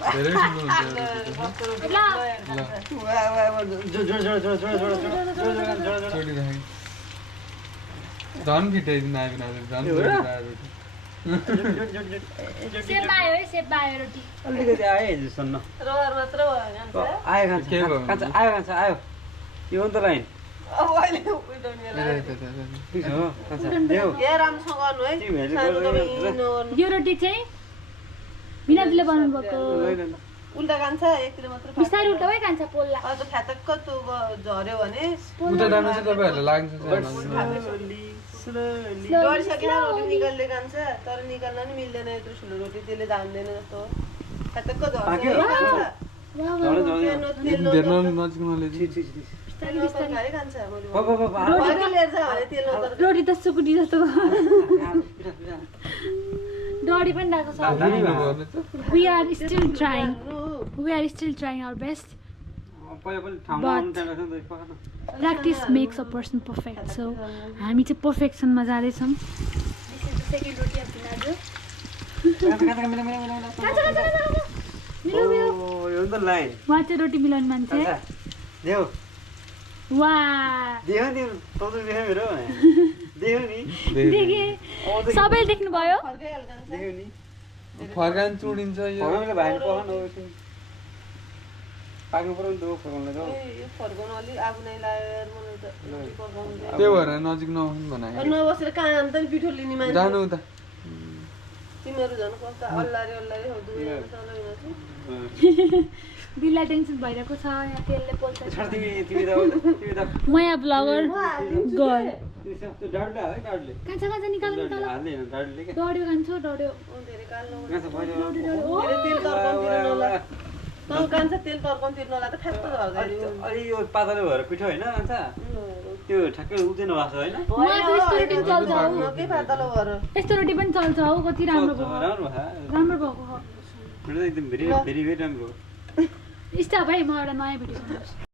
धेरै सुन्दर हुन्छ झन् फिटाइदिनु आइबिन झन् अलिकति आयो जस्तो न आयो खान्छ आयो यो हो नि त लाइन यो रोटी चाहिँ मिनादिले बनाउनु भएको उल्टा कान्छ एकतिर मात्र बिस्तारै उल्टामै कान्छ पोल्ला अझ फ्यातक्क त्यो झर्यो भने उता राम्रो चाहिँ तपाईँहरूलाई लाग्छ डढिसकेन रोटी निकाल्दै कान्छ तर निकाल्न नि मिल्दैन यत्रो ठुलो रोटी त्यसले जान्दैन जस्तो फ्यातक्क झर्छ रोटी त सुकुटी जस्तो डढी पनि रहेको छ we are still trying our best but practice makes a person perfect so हामी चाहिँ पर्फेक्सनमा जाँदैछौँ उहाँ चाहिँ रोटी मिलाउने मान्छे सबैले देख्नुभयो फर्कान चुडिन्छ यो त्यो भएर नजिक नआउनु भनेको नबसेर कहाँ जानु त पिठो लिने मान्छे जानु उता तिमीहरू झन् कस्तो अल्लारे दिललाई टेन्सन भइरहेको छ यहाँ तेलले पोल्छ म यहाँ ब्लगर गर्ल कहाँ निकाल्नु डढ्यो कान्छो डढ्यो कान्छ तेल तर्काउनु नला त ठ्याक्क झर्दैन अलि यो पातलो भएर पिठो होइन अन्त त्यो ठ्याक्कै उब्दैन भएको छ होइन के पातलो भएर यस्तो रोटी पनि चल्छ हौ कति राम्रो भएको एकदम भेरी राम्रो स्टप है म एउटा नयाँ भिडियो बनाउँछु